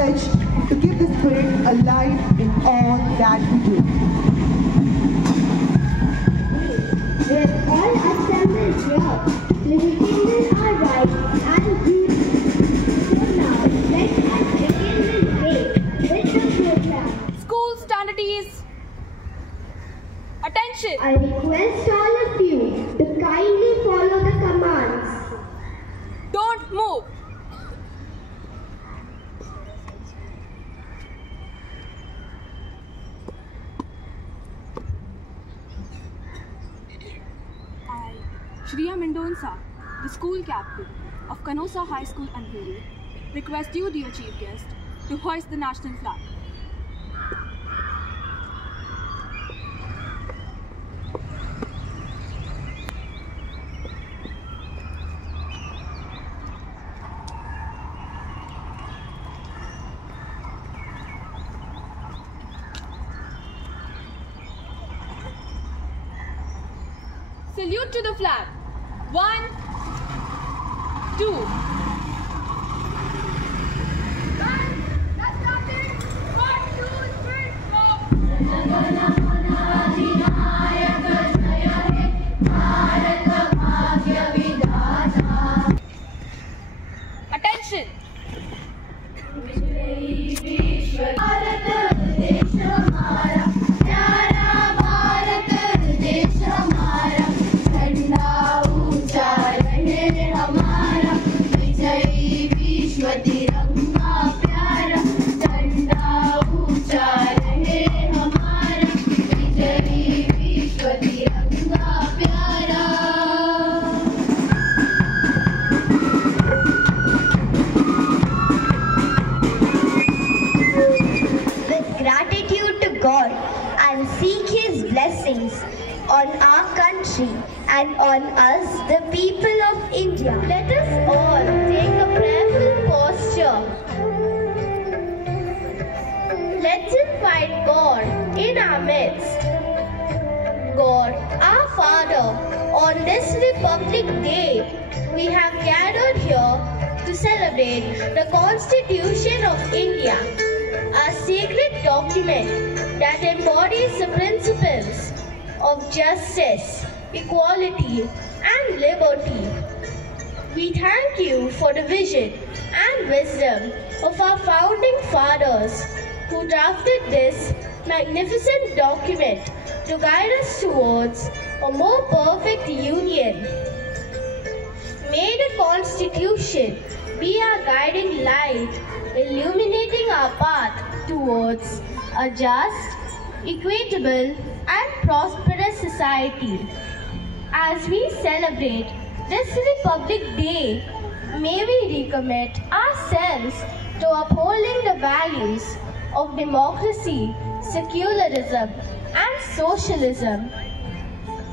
pledged to keep the spirit alive in all that we do. We're all assembled here, limiting our rights and duties. So now, let us begin this day with the program. School standards. Attention! I request all of you to kindly follow the commands. Don't move! I, Shriya Mendonca, the school captain of Canossa High School, Anhuri, request you, dear Chief Guest, to hoist the national flag. Salute to the flag. 1, 2. Let's start it. 1, 2, 3, 4. Attention. God and seek His blessings on our country and on us, the people of India. Let us all take a prayerful posture. Let's invite God in our midst. God, our Father, on this Republic Day, we have gathered here to celebrate the Constitution of India, a sacred document that embodies the principles of justice, equality, and liberty. We thank you for the vision and wisdom of our founding fathers who drafted this magnificent document to guide us towards a more perfect union. May the Constitution be our guiding light, illuminating our path towards a just, equitable, and prosperous society. As we celebrate this Republic Day, may we recommit ourselves to upholding the values of democracy, secularism, and socialism.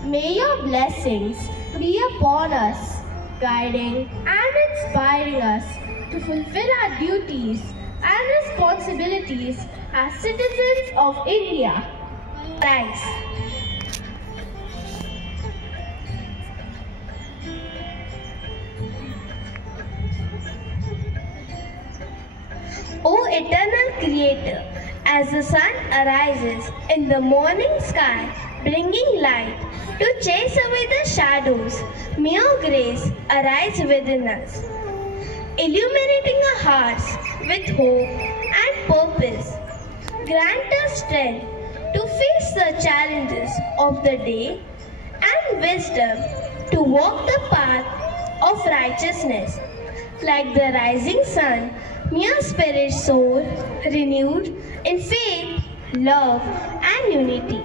May your blessings be upon us, guiding and inspiring us to fulfill our duties and responsibilities as citizens of India. Thanks. O eternal Creator, as the sun arises in the morning sky, bringing light to chase away the shadows, may your grace arise within us, illuminating our hearts with hope and purpose. Grant us strength to face the challenges of the day and wisdom to walk the path of righteousness. Like the rising sun, may our spirit soar, renewed in faith, love, and unity.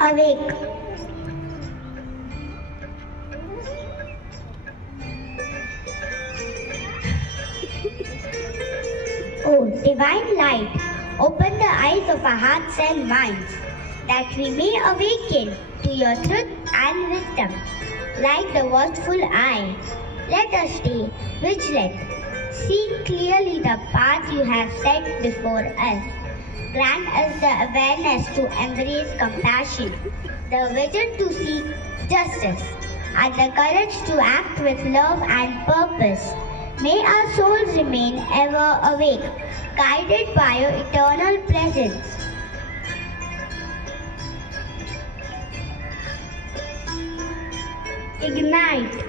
Awake. O divine light, open the eyes of our hearts and minds, that we may awaken to your truth and wisdom. Like the watchful eye, let us stay vigilant, see clearly the path you have set before us. Grant us the awareness to embrace compassion, the vision to seek justice, and the courage to act with love and purpose. May our souls remain ever awake, guided by your eternal presence. Ignite.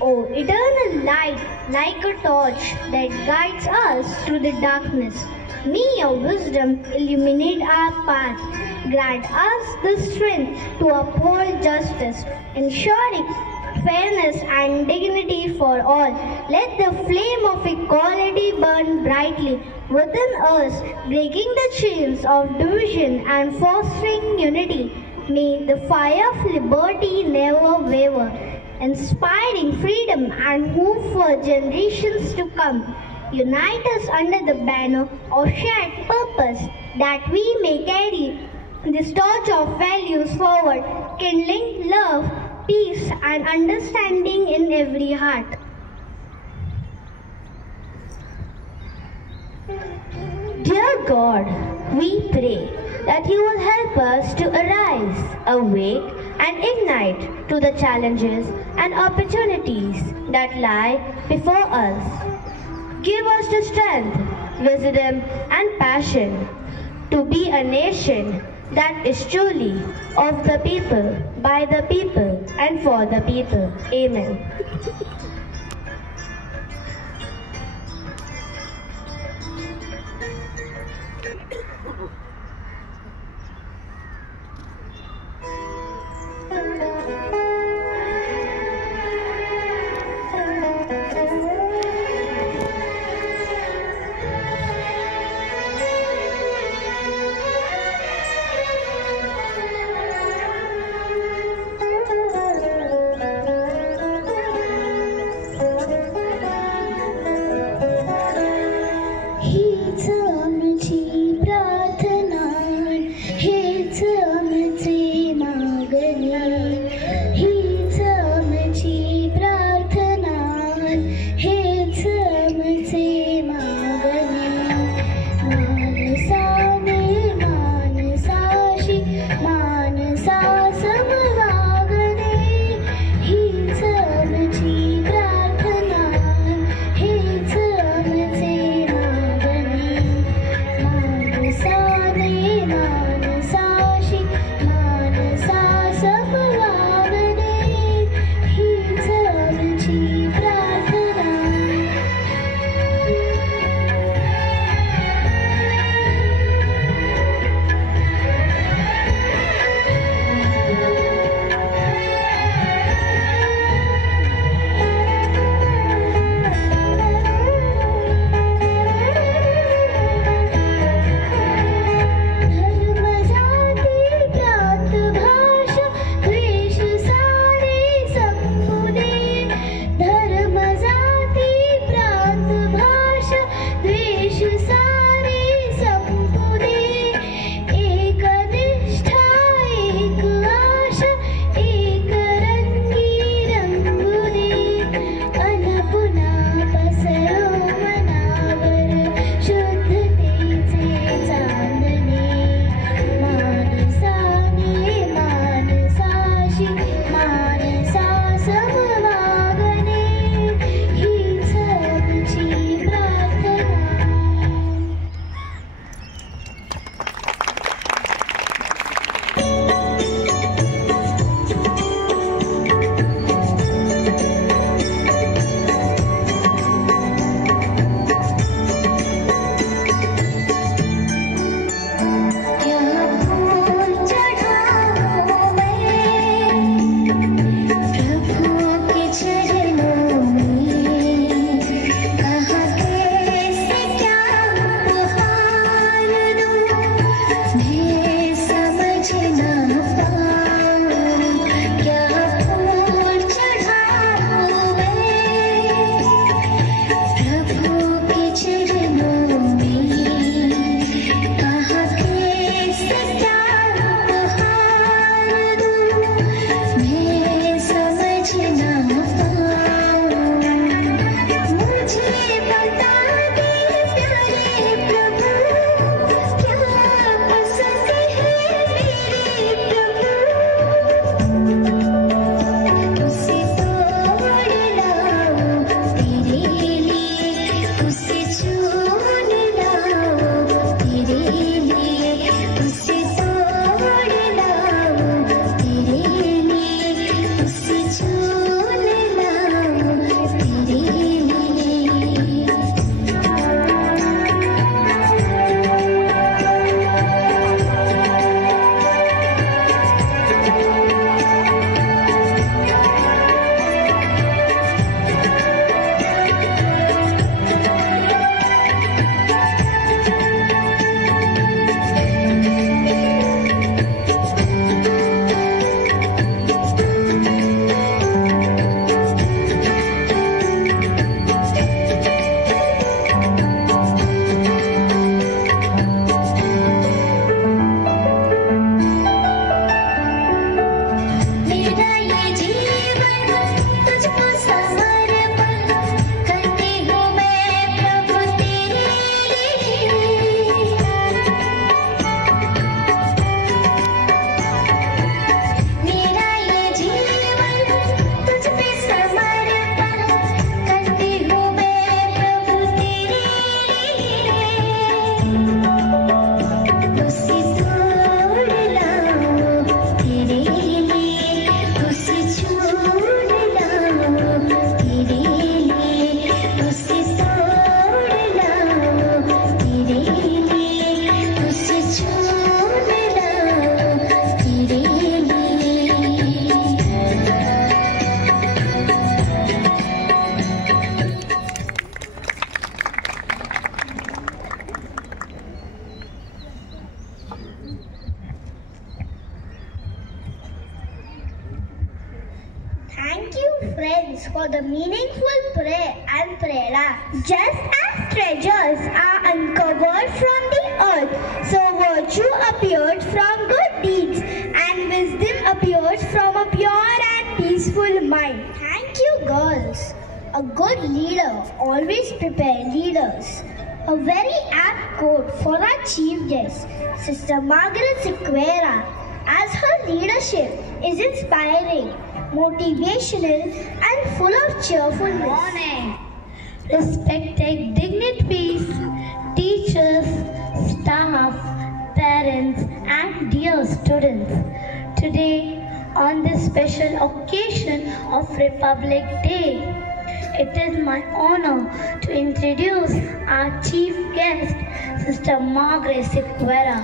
O eternal light, like a torch that guides us through the darkness, may your wisdom illuminate our path. Grant us the strength to uphold justice, ensuring fairness and dignity for all. Let the flame of equality burn brightly within us, breaking the chains of division and fostering unity. May the fire of liberty never waver, inspiring freedom and hope for generations to come. Unite us under the banner of shared purpose, that we may carry this torch of values forward, kindling love, peace, and understanding in every heart. Dear God, we pray that you will help us to arise, awake, and ignite to the challenges and opportunities that lie before us. Give us the strength, wisdom, and passion to be a nation that is truly of the people, by the people, and for the people. Amen. silence for the meaningful prayer and prerna. Just as treasures are uncovered from the earth, so virtue appears from good deeds and wisdom appears from a pure and peaceful mind. Thank you, girls. A good leader always prepares leaders. A very apt quote for our chief guest, Sister Margaret Sequeira, as her leadership is inspiring, motivational and full of cheerfulness. Morning. Respected dignitaries, teachers, staff, parents and dear students, today on this special occasion of Republic Day, it is my honor to introduce our chief guest, Sister Margaret Sequeira,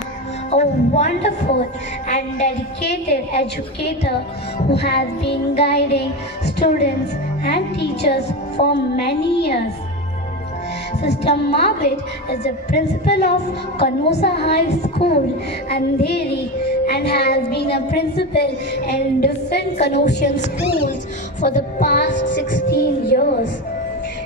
a wonderful and dedicated educator who has been guiding students and teachers for many years. Sister Margaret is the principal of Canossa High School, Andheri, and has been a principal in different Canossian schools for the past 16 years.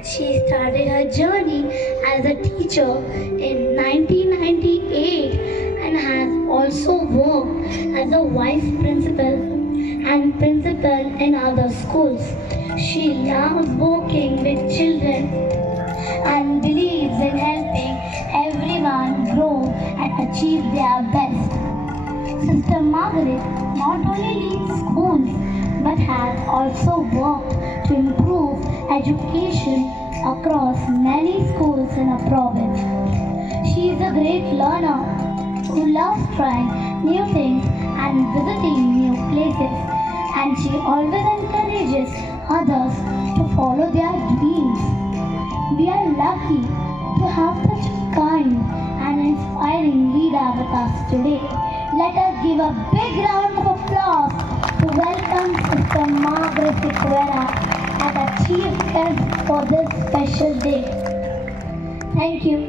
She started her journey as a teacher in 1998 and has also worked as a vice principal and principal in other schools. She loves working with children and believes in helping everyone grow and achieve their best. Sister Margaret not only leads schools but has also worked to improve education across many schools in a province. She is a great learner who loves trying new things and visiting new places, and she always encourages others to follow their dreams. We are lucky to have such a kind and inspiring leader with us today. Let us give a big round of applause to welcome Sister Margaret Sequeira as a chief guest for this special day. Thank you.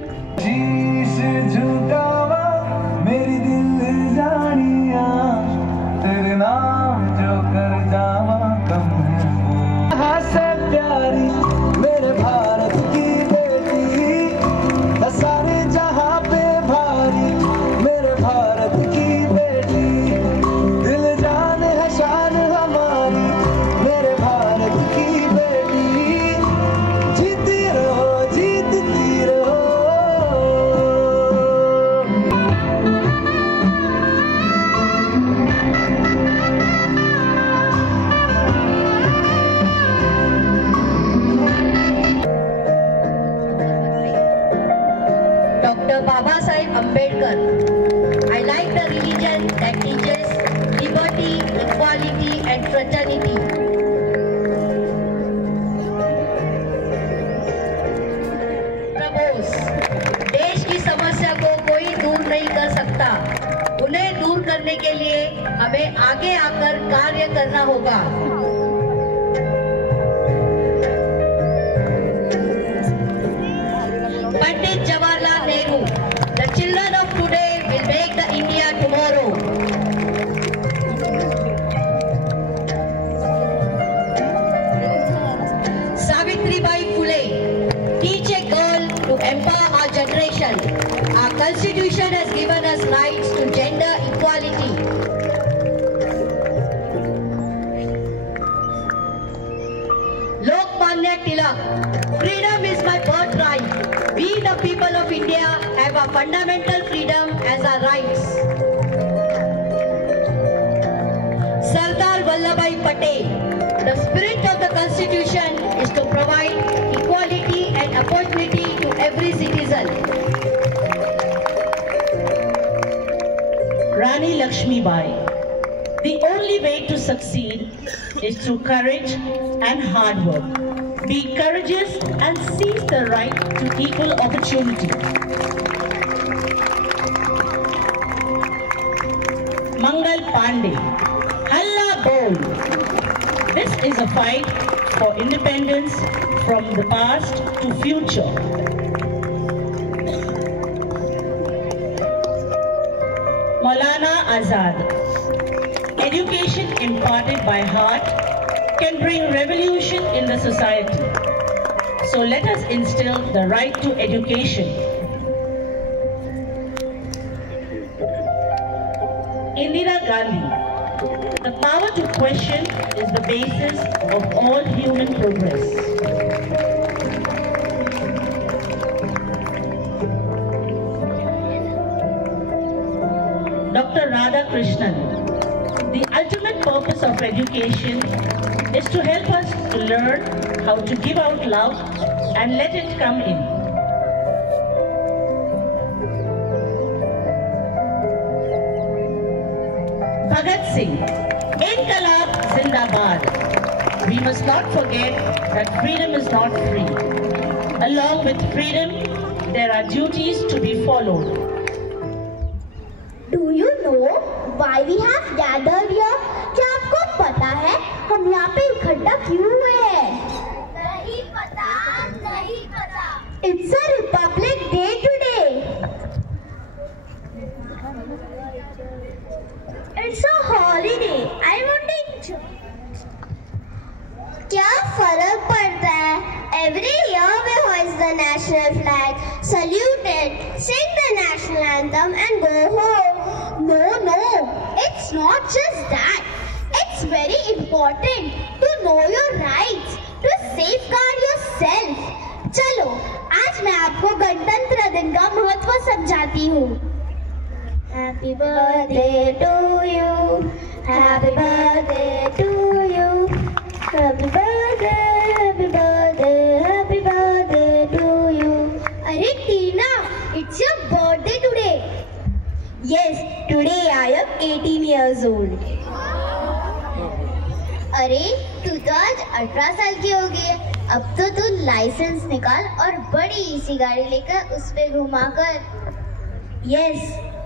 I like the religion that teaches liberty, equality and fraternity. प्रबोस, देश की समस्या को कोई दूर नहीं कर सकता। उन्हें दूर करने के लिए हमें आगे आकर कार्य करना होगा। Pandit Jawaharlal Nehru, the children of today will make the India tomorrow. Savitribai Phule, teach a girl to empower our generation. Our constitution has given us rights to gender equality. Lokmanya Tilak, freedom is my birthright. We the people of India have a fundamental freedom as our rights. Sardar Vallabhbhai Patel, the spirit of the constitution is to provide equality and opportunity to every citizen. Rani Lakshmi Bai, the only way to succeed is through courage and hard work. Be courageous and seize the right to equal opportunity. Mangal Pandey, Halla Bol. This is a fight for independence from the past to future. Maulana Azad, education imparted by heart can bring revolution in the society. So let us instill the right to education. Indira Gandhi, the power to question is the basis of all human progress. Dr. Radhakrishnan, the ultimate purpose of education is to help us to learn how to give out love and let it come in. Bhagat Singh, Inqilab Zindabad. We must not forget that freedom is not free. Along with freedom, there are duties to be followed. Do you know why we have gathered here? क्या आपको पता है हम यहाँ पे इकट्ठा क्यों हुए हैं? नहीं पता, नहीं पता. It's a Republic Day today. It's a holiday. I want to enjoy. क्या फर्क पड़ता है? Every year we hoist the national flag, salute it, sing the national anthem and go home. No, it's not just that. It's very important to know your rights, to safeguard yourself. चलो, आज मैं आपको गणतंत्र दिन का महत्व समझाती हूँ. Happy birthday to you, happy birthday to you, happy birthday, happy birthday, happy birthday to you. अरे टीना, it's your birthday today. Yes, today I am 18 years old. अरे तू तो आज 18 साल की हो गई है. अब तो तू लाइसेंस निकाल और बड़ी सी गाड़ी लेकर उस पे घुमाकर. Yes,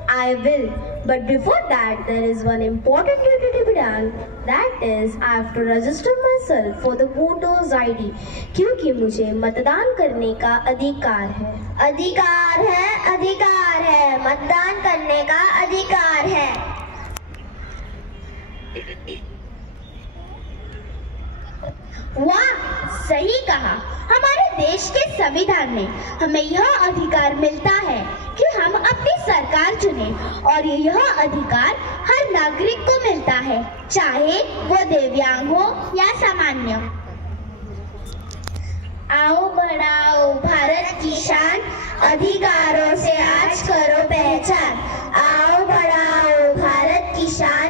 I will. But before that, there is one important duty to be done. That is, I have to register myself for the voters ID. क्योंकि मुझे मतदान करने का अधिकार है. अधिकार है, अधिकार है. मतदान करने का अधिकार है. वाह, सही कहा. हमारे देश के संविधान में हमें यह अधिकार मिलता है कि हम अपनी सरकार चुने और यह अधिकार हर नागरिक को मिलता है, चाहे वो दिव्यांग हो या सामान्य. आओ बढ़ाओ भारत की शान, अधिकारों से आज करो पहचान. आओ बढ़ाओ भारत की शान,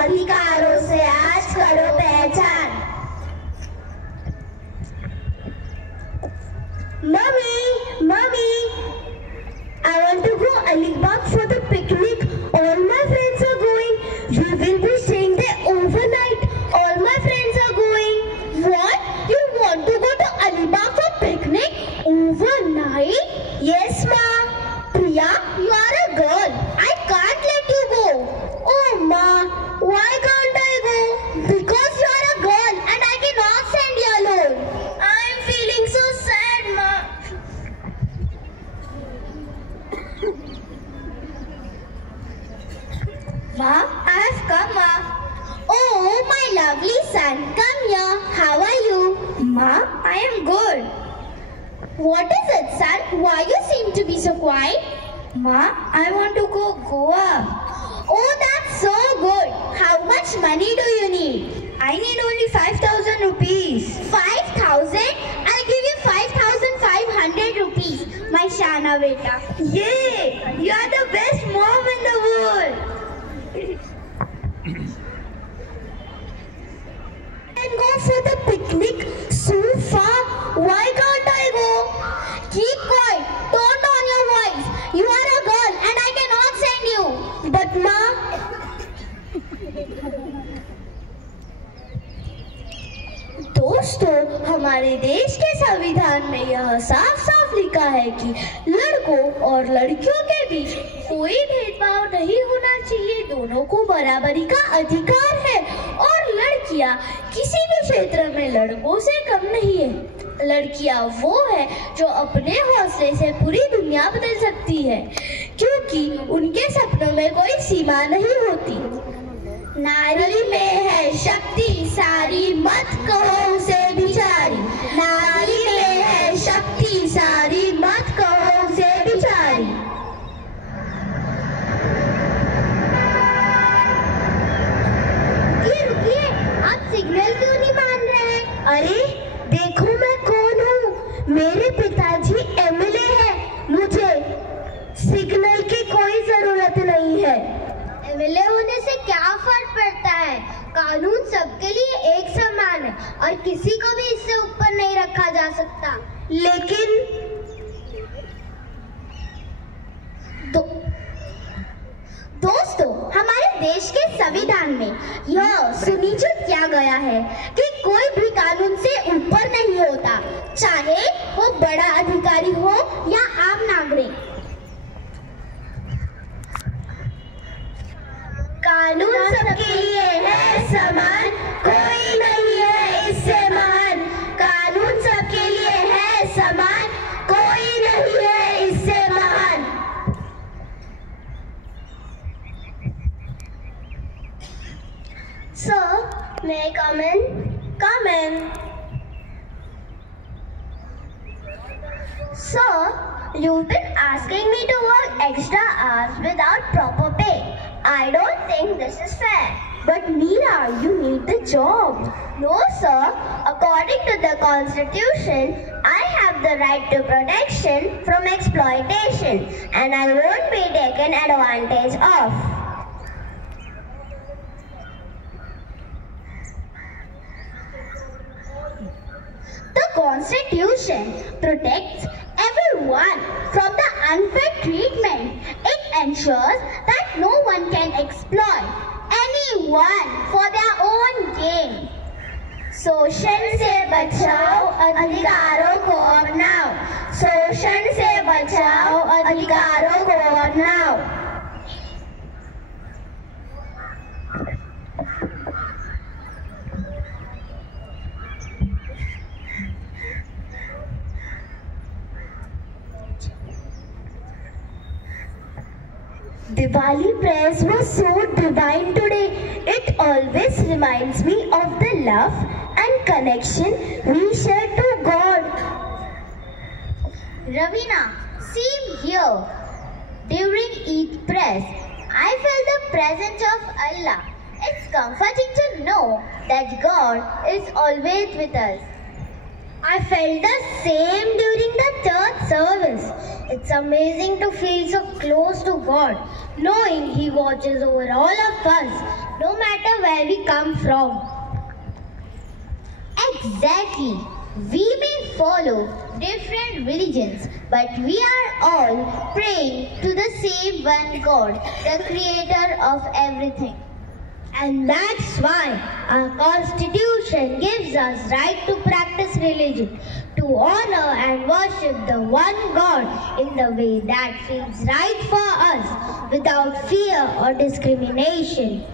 अधिकारों से आज करो पहचान. Mommy, I want to go Alibag for the picnic. All my friends are going. We will be staying there overnight. All my friends are going. What? You want to go to Alibag for picnic overnight? Yes, Ma. Priya, you are a girl. I can't let you go. Oh, Ma, why can't I go? Because you are a girl and I cannot send you alone. I am feeling so sad, Ma. Ma, I have come, Ma. Oh, my lovely son, come here. How are you? Ma, I am good. What is it, son? Why you seem to be so quiet? Ma, I want to go Goa. Oh, that's so good. How much money do you need? I need only 5,000 rupees. 5,000? I'll give you 5,500 rupees. My Shana beta. Yay! You are the best mom in the world. And go for the picnic so far. Why can't I go? Keep quiet. Don't on your voice. You are a girl and I cannot send you. But Ma. दोस्तों, हमारे देश के संविधान में यह साफ साफ लिखा है कि लड़कों और लड़कियों के बीच कोई भेदभाव नहीं होना चाहिए. दोनों को बराबरी का अधिकार है और लड़कियां किसी भी क्षेत्र में लड़कों से कम नहीं है. लड़कियां वो है जो अपने हौसले से पूरी दुनिया बदल सकती है, क्योंकि उनके सपनों में कोई सीमा नहीं होती. नारी में है शक्ति सारी, मत कहो उसे बिचारी। नारी में है शक्ति सारी, मत कहो उसे बिचारी। रुकिए, आप सिग्नल क्यों नहीं मान रहे हैं? अरे देखो मैं कौन हूँ, मेरे पिताजी एमएलए है, मुझे सिग्नल की कोई जरूरत नहीं है। एमएलए होने से क्या फर्क पड़ता है? कानून सबके लिए एक समान है और किसी को भी इससे ऊपर नहीं रखा जा सकता। लेकिन दोस्तों, हमारे देश के संविधान में यह सुनिश्चित किया गया है कि कोई भी कानून से ऊपर नहीं होता, चाहे वो बड़ा अधिकारी हो या आम नागरिक। कानून सबके लिए है समान, कोई नहीं है इससे महान। कानून सबके लिए है समान, कोई नहीं है इससे महान। Sir, may I come in? Come in. Sir, you've been asking me to work extra hours without proper pay. I don't think this is fair. But Meera, you need the job. No, sir. According to the Constitution, I have the right to protection from exploitation, and I won't be taken advantage of. The Constitution protects everyone from the unfair treatment. It ensures that no one can exploit anyone for their own gain. शोषण से बचाओ, अधिकारों को अपनाओ। शोषण से बचाओ, अधिकारों को अपनाओ। Diwali prayers were so divine today. It always reminds me of the love and connection we share to God. Ravina, same here. During Eid prayers, I felt the presence of Allah. It's comforting to know that God is always with us. I felt the same during the third service. It's amazing to feel so close to God, knowing He watches over all of us, no matter where we come from. Exactly. We may follow different religions, but we are all praying to the same one God, the Creator of everything. And that's why our Constitution gives us right to practice religion, to honor and worship the one God in the way that feels right for us, without fear or discrimination.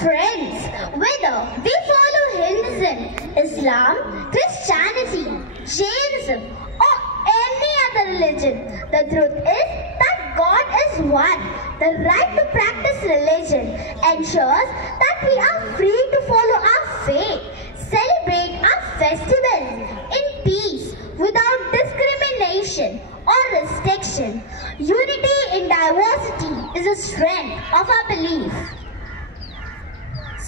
Friends, whether we follow Hinduism, Islam, Christianity, Jainism, or any other religion, the truth is that God is one. The right to practice religion ensures that we are free to follow our faith, celebrate our festivals in peace, without discrimination or restriction. Unity in diversity is the strength of our belief.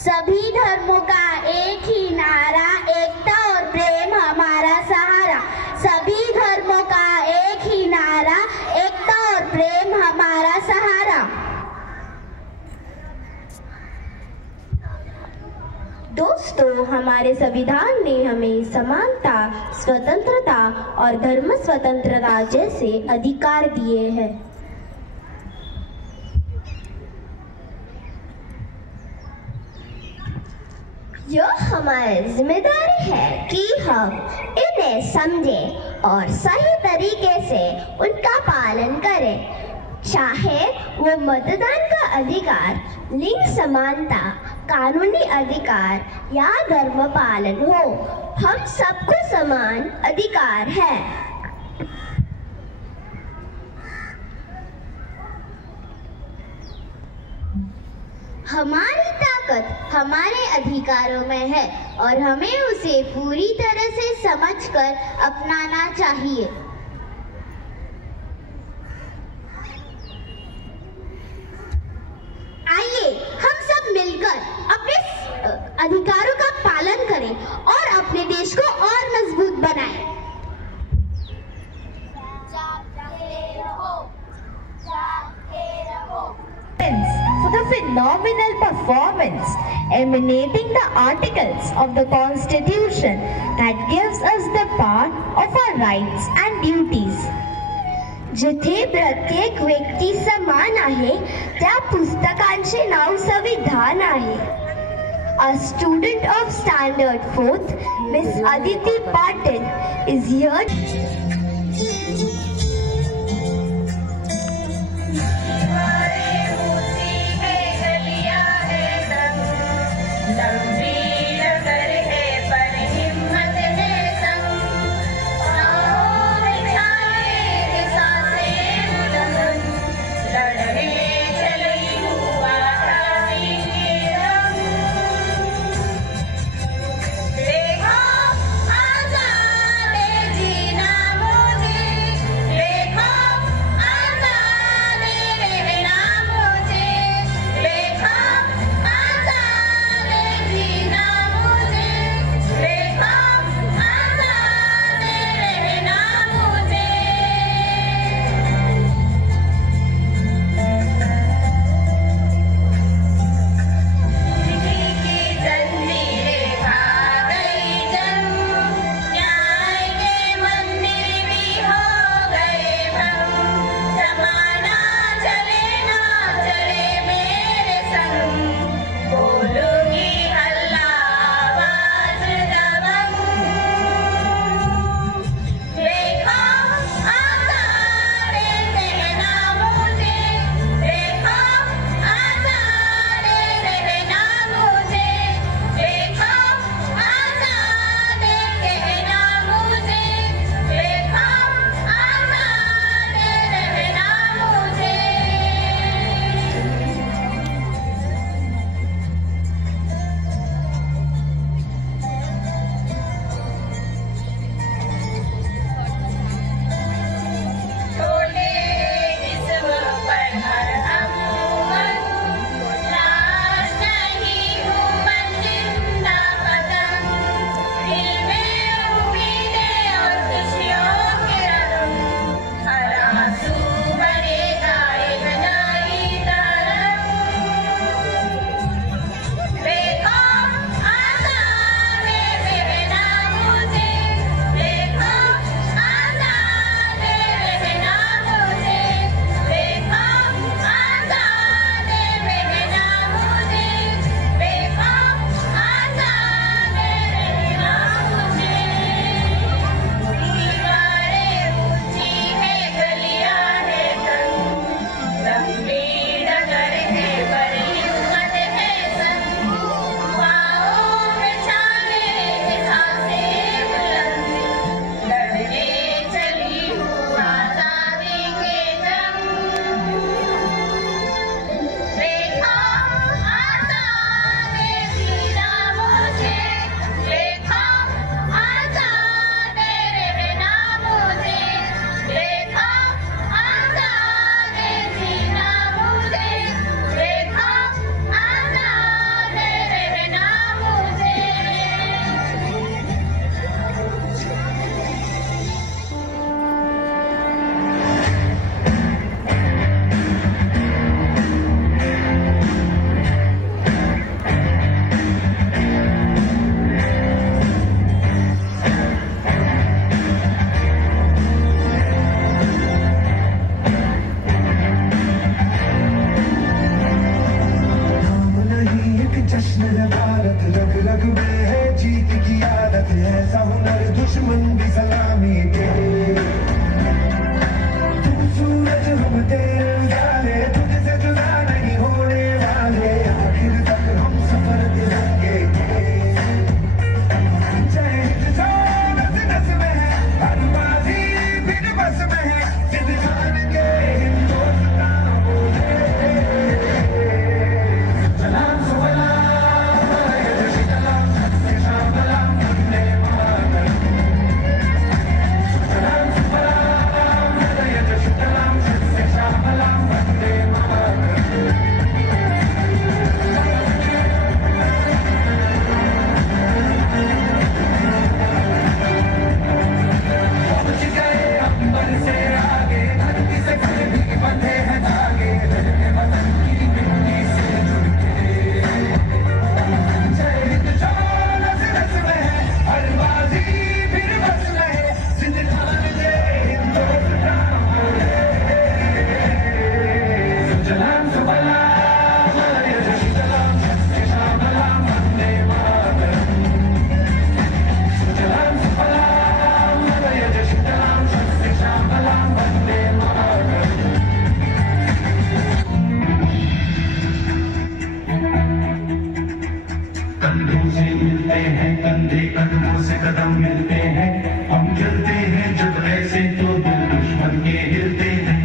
सभी धर्मों का एक ही नारा, एकता और प्रेम हमारा सहारा। सभी धर्मों का एक ही नारा, एकता और प्रेम हमारा सहारा। दोस्तों, हमारे संविधान ने हमें समानता, स्वतंत्रता और धर्म स्वतंत्रता जैसे अधिकार दिए हैं। यह हमारी जिम्मेदारी है कि हम इन्हें समझें और सही तरीके से उनका पालन करें, चाहे वो मतदान का अधिकार, लिंग समानता, कानूनी अधिकार या धर्म पालन हो, हम सबको समान अधिकार है। हमारी ताकत हमारे अधिकारों में है और हमें उसे पूरी तरह से समझकर अपनाना चाहिए। आइए हम सब मिलकर अपने अधिकारों का पालन करें और अपने देश को और मजबूत बनाएं। For the phenomenal performance emanating the articles of the Constitution that gives us the power of our rights and duties. जिथे प्रत्येक व्यक्ती समान आहे त्या पुस्तकांचे नाव संविधान आहे. A student of Standard 4th, Miss Aditi Patil is here. तुझसे जुदा नहीं होने वाले, आखिर तक हम सफर मिलते हैं, कंधे कदमों से कदम मिलते हैं, हम चलते हैं जब ऐसे तो दिल दुश्मन के हिलते हैं,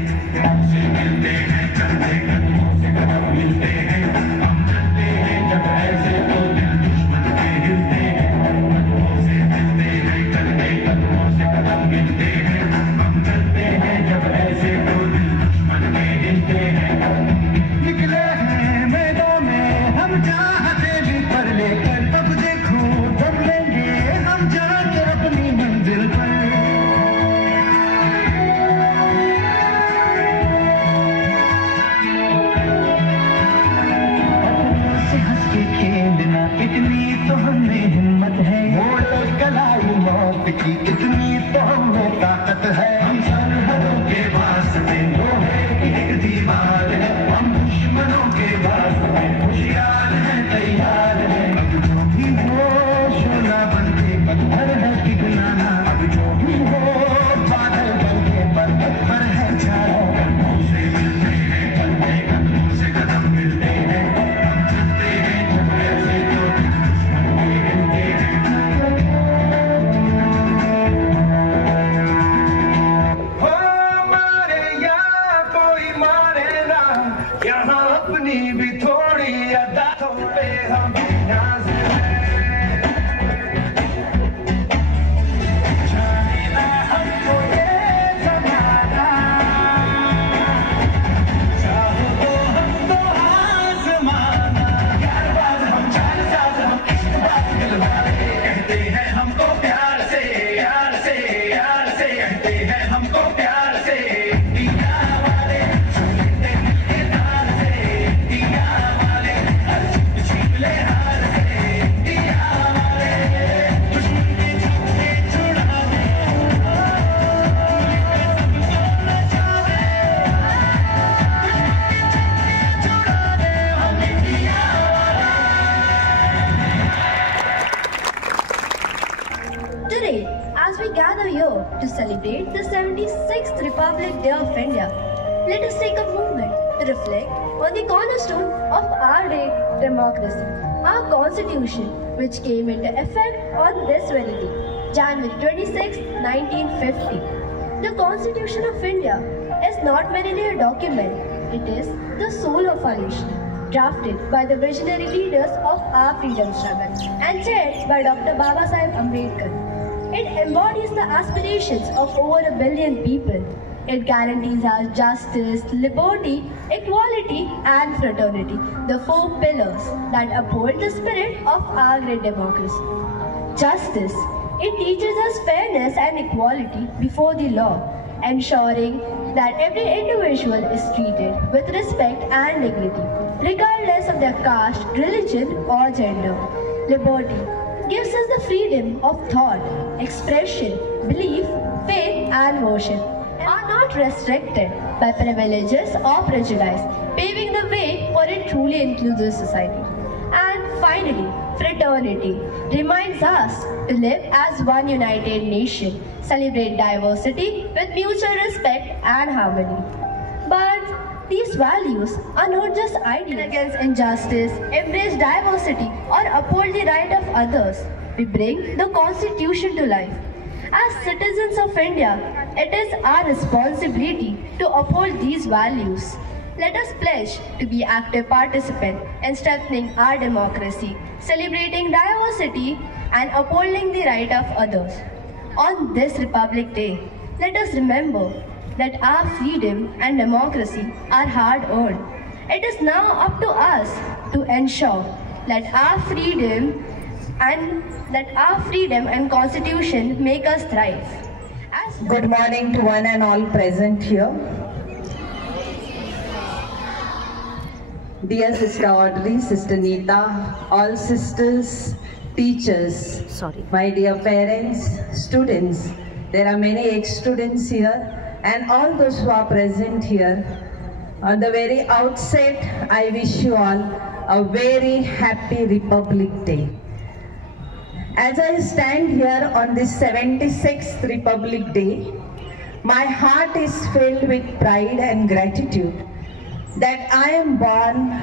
हमसे मिलते हैं, कंधे कदमों से कदम मिलते हैं, हम चलते हैं जब ऐसे तो दिल दुश्मन के हिलते हैं, कदमों से मिलते हैं, कंधे कदमों से कदम मिलते हैं, हम चलते हैं जब ऐसे तो दिल दुश्मन के हिलते हैं। निकले हैं मैदान में हम चाहते भी पर लेकर, तब देखो तब लेंगे हम जाकर अपनी मंजिल पर। से हंस के खेलना इतनी तो हमें हिम्मत है, मोड़ कलाई मौत की इतनी तो हमें ताकत है, हम सरहदों के वास्ते लोहे की एक दीवार है, हम दुश्मनों के वास्ते होशियार हैं, तैयार हैं, अब जो भी हो शोला बनके पत्थर है पिघलाना, अब जो भी हो बादल बनके पत्थर है छाया, कदमों से मिलते हैं, कंधे कदमों से कदम मिलते हैं, हम चलते हैं जब ऐसे तो दुश्मन के हिलते हैं। हो मारे या कोई मारे ना, यहाँ अपनी भी थोड़ी अदातों पे हम नाज हैं, जाने ना हमको ये ज़माना, चाहो तो हमको आज़माना, यारबाज़ हम चालबाज़ हम इश्क़बाज़ दिलवाले, कहते हैं हमको प्यार से यार से यार से, कहते हैं हमको प्यार से दिया वाले, छूटे मिलके तार से दिया वाले, हर चीज़ छीन ले हार से दिया वाले, दुश्मन के छक्के छुड़ा दे, छुड़ा दे हमें दिया Today, as we gather here to celebrate the 76th Republic Day of India, let us take a moment to reflect on the cornerstone of our day, democracy, our constitution, which came into effect on this very day, January 26, 1950. The Constitution of India is not merely a document, it is the soul of our nation, drafted by the visionary leaders of our freedom struggle and chaired by Dr. Babasaheb Ambedkar. It embodies the aspirations of over a billion people. It guarantees our justice, liberty, equality, and fraternity, the four pillars that uphold the spirit of our great democracy. Justice. It teaches us fairness and equality before the law, ensuring that every individual is treated with respect and dignity, regardless of their caste, religion, or gender. Liberty gives us the freedom of thought, expression, belief, faith, and worship, are not restricted by privileges or prejudice, paving the way for a truly inclusive society. And finally, fraternity reminds us to live as one united nation, celebrate diversity with mutual respect and harmony. But these values are not just ideas against injustice, embrace diversity, or uphold the right of others. We bring the Constitution to life. As citizens of India, it is our responsibility to uphold these values. Let us pledge to be active participants in strengthening our democracy, celebrating diversity, and upholding the right of others. On this Republic Day, let us remember that our freedom and democracy are hard-earned. It is now up to us to ensure that our freedom and Constitution make us thrive. Good morning to one and all present here. Dear Sister Audrey, Sister Neeta, all sisters, teachers, my dear parents, students, there are many ex-students here, and all those who are present here. On the very outset, I wish you all a very happy Republic Day. As I stand here on this 76th Republic Day, my heart is filled with pride and gratitude that I am born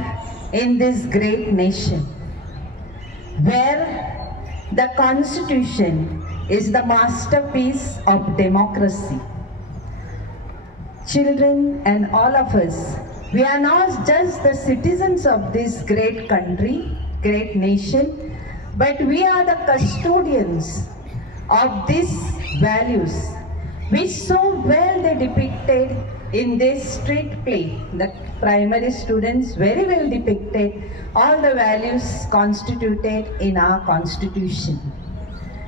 in this great nation, where The Constitution is the masterpiece of democracy. Children and all of us, we are not just the citizens of this great country, great nation, but we are the custodians of these values, which so well they depicted in this street play. The primary students very well depicted all the values constituted in our Constitution.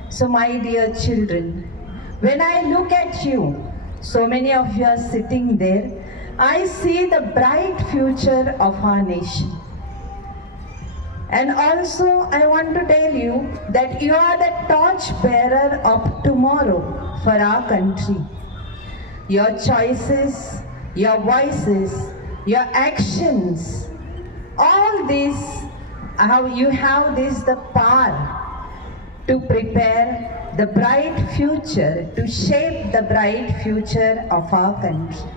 So my dear children, when I look at you, so many of you are sitting there, I see the bright future of our nation. And also I want to tell you that you are the torch bearer of tomorrow for our country. Your choices, your voices, your actions, all this, you have the power to prepare the bright future, to shape the bright future of our country.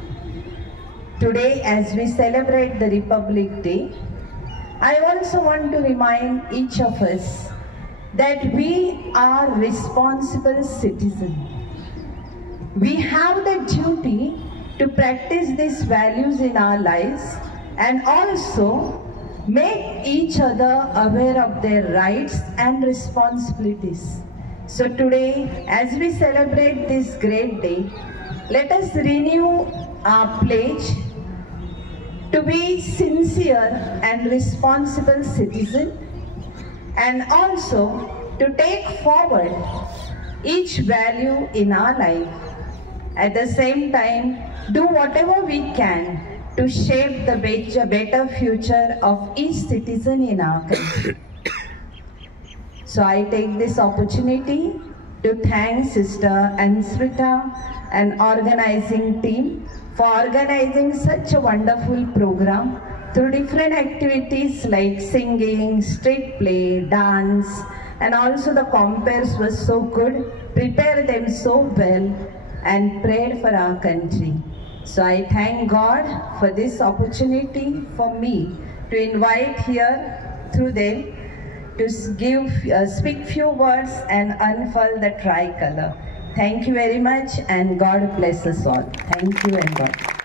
Today, as we celebrate the Republic Day, I also want to remind each of us that we are responsible citizens. We have the duty to practice these values in our lives and also make each other aware of their rights and responsibilities. So today, as we celebrate this great day, let us renew our pledge to be sincere and responsible citizen, and also to take forward each value in our life. At the same time, do whatever we can to shape the better future of each citizen in our country. So I take this opportunity to thank Sister Ansrita and organizing team for organizing such a wonderful program through different activities like singing, street play, dance, and also the compares was so good, prepared them so well and prayed for our country. So I thank God for this opportunity for me to invite here through them to speak few words and unfurl the tricolor. Thank you very much and God bless us all. Thank you and God.